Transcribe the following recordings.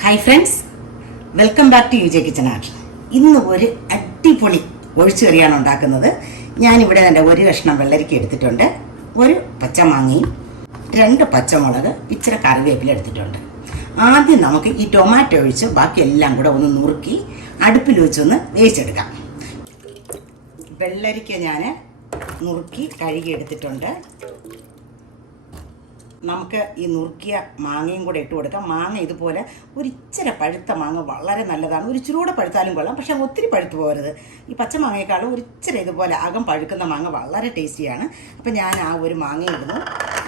Hi friends welcome back to U J kitchen art ഇന്ന് ഒരു അടിപൊളി ഒഴിച്ചുകറിയാണ് ഉണ്ടാക്കുന്നത്. ഞാനിവിടെ എന്റെ ഒരു കഷ്ണം വെള്ളരിക്ക എടുത്തിട്ടുണ്ട് ഒരു പച്ചമാങ്ങയും രണ്ട് പച്ചമുളക് ഇച്ചിരി കറിവേപ്പില എടുത്തിട്ടുണ്ട്. ആദ്യം നമുക്ക് ഈ ടൊമാറ്റോ ഒഴിച്ച് ബാക്കി എല്ലാം കൂടെ ഒന്ന് നുറുക്കി അടുപ്പിൽ വെച്ചൊന്ന് വേവിച്ചെടുക്കാം. വെള്ളരിക്ക ഞാൻ നുറുക്കി കഴുകി എടുത്തിട്ടുണ്ട്. നമുക്ക് ഈ നുറുക്കിയ മാങ്ങയും കൂടെ ഇട്ട് കൊടുക്കാം. മാങ്ങ ഇതുപോലെ ഒരു ഇച്ചിരി പഴുത്ത മാങ്ങ വളരെ നല്ലതാണ്. ഒരു ഇച്ചിരൂടെ പഴുത്താലും കൊള്ളാം പക്ഷെ ഒത്തിരി പഴുത്തു പോകരുത്. ഈ പച്ച മാങ്ങയെക്കാളും ഒരു ഇച്ചിരി ഇതുപോലെ അകം പഴുക്കുന്ന മാങ്ങ വളരെ ടേസ്റ്റിയാണ്. അപ്പം ഞാൻ ആ ഒരു മാങ്ങ ഇടുന്നു.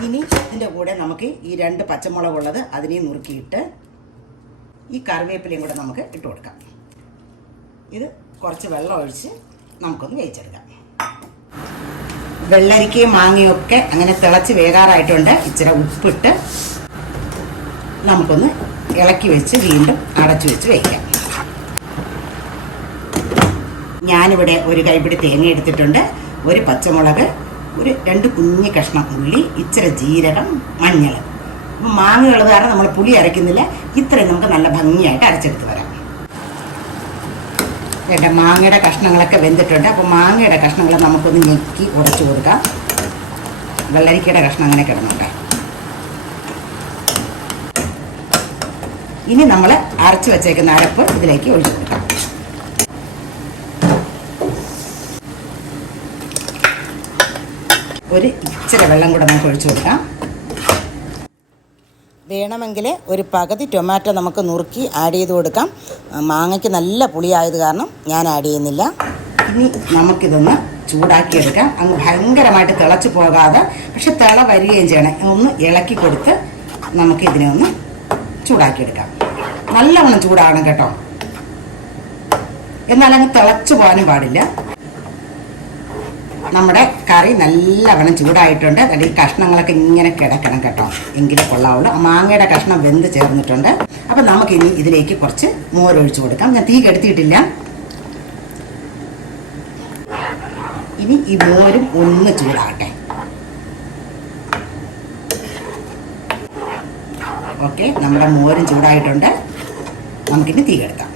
ഇനി ഇതിന്റെ കൂടെ നമുക്ക് ഈ രണ്ട് പച്ചമുളകുള്ളത് അതിനെയും നുറുക്കിയിട്ട് ഈ കറിവേപ്പിലയും കൂടെ നമുക്ക് ഇട്ട് കൊടുക്കാം. ഇത് കുറച്ച് വെള്ളം ഒഴിച്ച് നമുക്കൊന്ന് വേവിച്ചെടുക്കാം. വെള്ളരിക്കയും മാങ്ങയും ഒക്കെ അങ്ങനെ തിളച്ച് വേകാറായിട്ടുണ്ട്. ഇച്ചിരി ഉപ്പിട്ട് നമുക്കൊന്ന് ഇളക്കി വെച്ച് വീണ്ടും അടച്ചു വെച്ച് വയ്ക്കാം ഞാനിവിടെ ഒരു കൈപ്പിടി തേങ്ങ എടുത്തിട്ടുണ്ട്. ഒരു പച്ചമുളക് ഒരു രണ്ട് കുഞ്ഞു കഷ്ണം ഉള്ളി ഇച്ചിരി ജീരകം മഞ്ഞൾ. അപ്പം മാങ്ങ ഉള്ളത് കാരണം നമ്മൾ പുളി അരയ്ക്കുന്നില്ല. ഇത്രയും നമുക്ക് നല്ല ഭംഗിയായിട്ട് അരച്ചെടുത്ത് വരാം. വേണ്ട മാങ്ങയുടെ കഷ്ണങ്ങളൊക്കെ വെന്തിട്ടുണ്ട്. അപ്പോൾ മാങ്ങയുടെ കഷ്ണങ്ങൾ നമുക്കൊന്ന് ഞെക്കി ഉടച്ചു കൊടുക്കാം. വെള്ളരിക്കയുടെ കഷ്ണം അങ്ങനെ കിടന്നുണ്ട് ഇനി നമ്മൾ അരച്ച് വെച്ചേക്കുന്ന അരപ്പ് ഇതിലേക്ക് ഒഴിച്ചു കൊടുക്കാം. ഒരു ഇച്ചിരി വെള്ളം കൂടെ നമുക്ക് ഒഴിച്ചു കൊടുക്കാം. വേണമെങ്കിൽ ഒരു പകുതി ടൊമാറ്റോ നമുക്ക് നുറുക്കി ആഡ് ചെയ്ത് കൊടുക്കാം. മാങ്ങയ്ക്ക് നല്ല പുളിയായത് കാരണം ഞാൻ ആഡ് ചെയ്യുന്നില്ല. ഇനി നമുക്കിതൊന്ന് ചൂടാക്കിയെടുക്കാം. അങ്ങ് ഭയങ്കരമായിട്ട് തിളച്ച് പോകാതെ പക്ഷെ തിള വരികയും ചെയ്യണം. ഒന്ന് ഇളക്കി കൊടുത്ത് നമുക്കിതിനെ ഒന്ന് ചൂടാക്കിയെടുക്കാം. നല്ലവണ്ണം ചൂടാകണം കേട്ടോ. എന്നാൽ അങ്ങ് തിളച്ച് പോകാനും പാടില്ല. നമ്മുടെ കറി നല്ലവണ്ണം ചൂടായിട്ടുണ്ട്. അതിൽ കഷ്ണങ്ങളൊക്കെ ഇങ്ങനെ കിടക്കണം കേട്ടോ. എങ്കിലേ കൊള്ളാവുള്ളൂ. ആ മാങ്ങയുടെ കഷ്ണം വെന്ത് ചേർന്നിട്ടുണ്ട്. അപ്പം നമുക്കിനി ഇതിലേക്ക് കുറച്ച് മോരൊഴിച്ച് കൊടുക്കാം. ഞാൻ തീ കെടുത്തിയിട്ടില്ല. ഇനി ഈ മോരും ഒന്ന് ചൂടാകട്ടെ. ഓക്കെ നമ്മുടെ മോരും ചൂടായിട്ടുണ്ട്. നമുക്കിനി തീ കെടുക്കാം.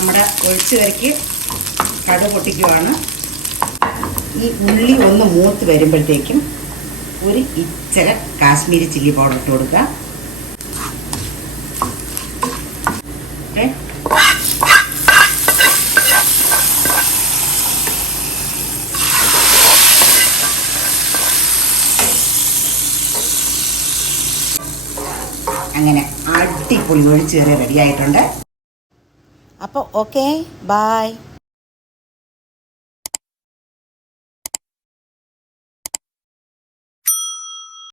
നമ്മുടെ ഒഴിച്ചു കറിക്ക് കടു പൊട്ടിക്കുവാണ്. ഈ ഉള്ളി ഒന്ന് മൂത്ത് വരുമ്പോഴത്തേക്കും ഒരു ഇച്ചര കാശ്മീരി ചില്ലി പൗഡർ ഇട്ട് കൊടുക്കുക അങ്ങനെ അടിപൊളി ഒഴിച്ചു കയറി റെഡി ആയിട്ടുണ്ട്. അപ്പോൾ ഓക്കെ ബായ്